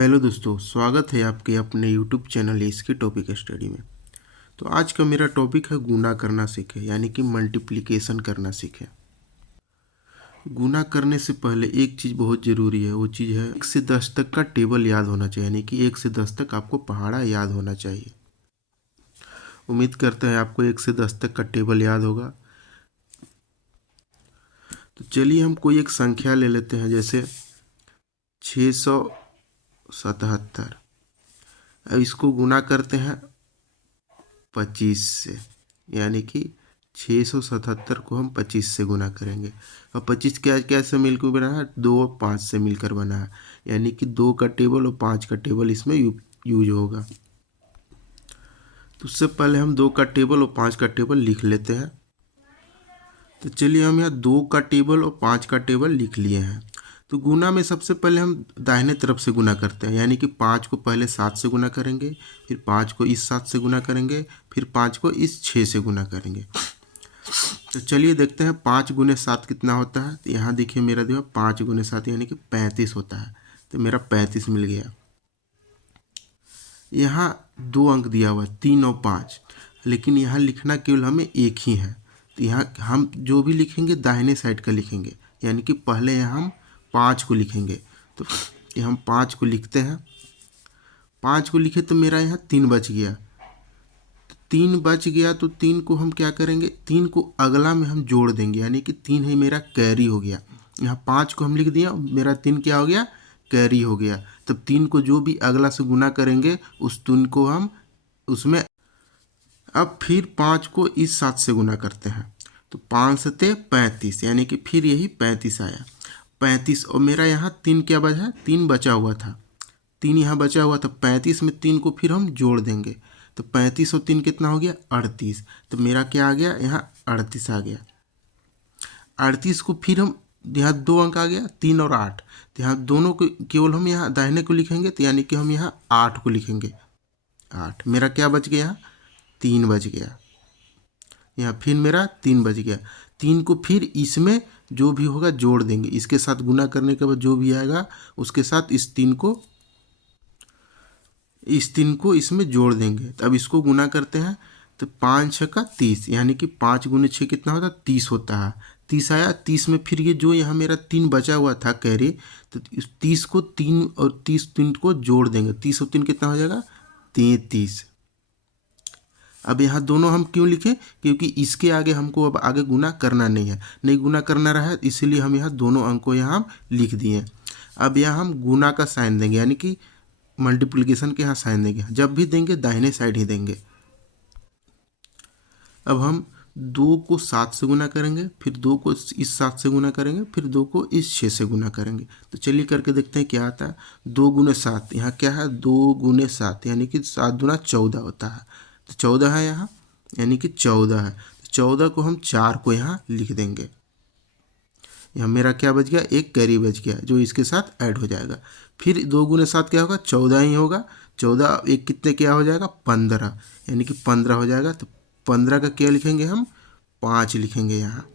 Hello दोस्तों, स्वागत है आपके अपने यूट्यूब चैनल इसकी टॉपिक स्टडी में। तो आज का मेरा टॉपिक है गुना करना सीखें, यानी कि मल्टीप्लिकेशन करना सीखें। गुना करने से पहले एक चीज़ बहुत ज़रूरी है, वो चीज़ है 1 से 10 तक का टेबल याद होना चाहिए, यानी कि 1 से 10 तक आपको पहाड़ा याद होना चाहिए। उम्मीद करते हैं आपको 1 से 10 तक का टेबल याद होगा। तो चलिए हम कोई एक संख्या ले लेते हैं, जैसे 677। अब इसको गुना करते हैं 25 से, यानी कि 677 को हम 25 से गुना करेंगे। और 25 क्या कैसे मिलकर बना है? 2 और 5 से मिलकर बना है, यानी कि 2 का टेबल और 5 का टेबल इसमें यूज होगा। तो उससे पहले हम 2 का टेबल और 5 का टेबल लिख लेते हैं। तो चलिए हम यहाँ 2 का टेबल और 5 का टेबल लिख लिए हैं। तो गुना में सबसे पहले हम दाहिने तरफ से गुना करते हैं, यानी कि 5 को पहले 7 से गुना करेंगे, फिर 5 को इस 7 से गुना करेंगे, फिर 5 को इस 6 से गुना करेंगे। तो चलिए देखते हैं 5 गुने 7 कितना होता है। तो यहाँ देखिए मेरा जो है 5 गुने 7 यानी कि 35 होता है। तो मेरा 35 मिल गया। यहाँ 2 अंक दिया हुआ है, 3 और 5, लेकिन यहाँ लिखना केवल हमें एक ही है। तो यहाँ हम जो भी लिखेंगे दाहिने साइड का लिखेंगे, यानी कि पहले यहाँ हम 5 को लिखेंगे। तो ये हम 5 को लिखते हैं। 5 को लिखे तो मेरा यहाँ 3 बच गया। 3 बच गया तो 3 को हम क्या करेंगे, 3 को अगला में हम जोड़ देंगे, यानी कि 3 ही मेरा कैरी हो गया। यहाँ 5 को हम लिख दिया, मेरा 3 क्या हो गया, कैरी हो गया। तब 3 को जो भी अगला से गुना करेंगे उस 3 को हम उसमें अब फिर 5 को इस 7 से गुना करते हैं। तो 5 सते 35, यानी कि फिर यही 35 आया। 35 और मेरा यहाँ 3 क्या बचा है, 3 बचा हुआ था, 3 यहाँ बचा हुआ था। 35 में 3 को फिर हम जोड़ देंगे। तो 35 और 3 कितना हो गया, 38। तो मेरा क्या आ गया, यहाँ 38 आ गया। 38 को फिर हम यहाँ 2 अंक आ गया, 3 और 8। तो यहाँ दोनों को केवल हम यहाँ दाहिने को लिखेंगे, तो यानी कि हम यहाँ 8 को लिखेंगे। 8 मेरा क्या बच गया, यहाँ 3 बच गया। यहाँ फिर मेरा 3 बच गया। 3 को फिर इसमें जो भी होगा जोड़ देंगे, इसके साथ गुना करने के बाद जो भी आएगा उसके साथ इस 3 को इसमें जोड़ देंगे। तो अब इसको गुना करते हैं। तो 5 6 का 30, यानी कि 5 गुने 6 कितना होता है, 30 होता है। 30 आया। 30 में फिर ये जो यहाँ मेरा 3 बचा हुआ था कैरी, तो इस 30 को 3 और 30 3 को जोड़ देंगे। 30 और 3 कितना हो जाएगा, 33। अब यहाँ दोनों हम क्यों लिखें, क्योंकि इसके आगे हमको अब आगे गुना करना नहीं है, नहीं गुना करना रहा है, इसीलिए हम यहाँ दोनों अंक को यहाँ हम लिख दिए। अब यहाँ हम गुना का साइन देंगे, यानी कि मल्टीप्लिकेशन के यहाँ साइन देंगे। जब भी देंगे दाहिने साइड ही देंगे। अब हम 2 को 7 से गुना करेंगे, फिर 2 को इस 7 से गुना करेंगे, फिर 2 को इस 6 से गुना करेंगे। तो चलिए करके देखते हैं क्या आता है। 2 गुने 7, यहाँ क्या है, 2 गुने 7, यानी कि 7 दूना 14 होता है। तो 14 है यहाँ, यानी कि 14 है। तो 14 को हम 4 को यहाँ लिख देंगे। यहाँ मेरा क्या बच गया, एक कैरी बच गया जो इसके साथ ऐड हो जाएगा। फिर 2 गुने 7 क्या होगा, 14 ही होगा। 14 एक कितने क्या हो जाएगा, 15, यानी कि 15 हो जाएगा। तो 15 का क्या लिखेंगे हम, 5 लिखेंगे यहाँ।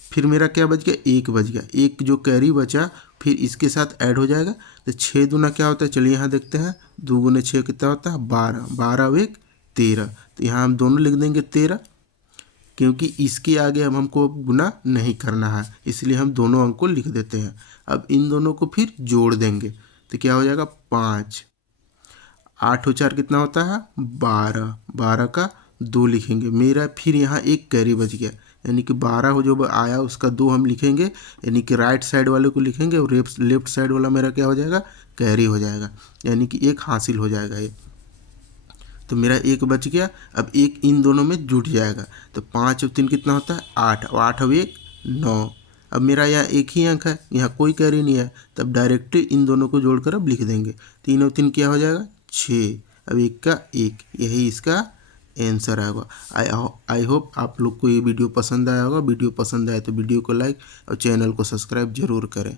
फिर मेरा क्या बच गया, एक बच गया। एक जो कैरी बचा फिर इसके साथ ऐड हो जाएगा। तो 6 दूना क्या होता है, चलिए यहाँ देखते हैं। 2 गुने 6 कितना होता है, 12, 12 और 1 13। तो यहाँ हम दोनों लिख देंगे 13, क्योंकि इसके आगे अब हमको गुना नहीं करना है, इसलिए हम दोनों अंक को लिख देते हैं। अब इन दोनों को फिर जोड़ देंगे। तो क्या हो जाएगा, 5, 8 और 4 कितना होता है, 12, 12 का 2 लिखेंगे। मेरा फिर यहाँ एक कैरी बच गया, यानी कि 12 हो जो आया उसका 2 हम लिखेंगे, यानी कि राइट साइड वाले को लिखेंगे और लेफ्ट साइड वाला मेरा क्या हो जाएगा, कैरी हो जाएगा, यानी कि एक हासिल हो जाएगा ये। तो मेरा एक बच गया। अब एक इन दोनों में जुट जाएगा। तो 5 और 3 कितना होता है, 8, और 8 और 1 9। अब मेरा यहाँ एक ही अंक है, यहाँ कोई कैरी नहीं है, तब डायरेक्ट इन दोनों को जोड़कर अब लिख देंगे। 3 और 3 क्या हो जाएगा, 6, अब 1 का 1, यही इसका आंसर आएगा। आई होप आप लोग को ये वीडियो पसंद आया होगा। वीडियो पसंद आए तो वीडियो को लाइक और चैनल को सब्सक्राइब जरूर करें।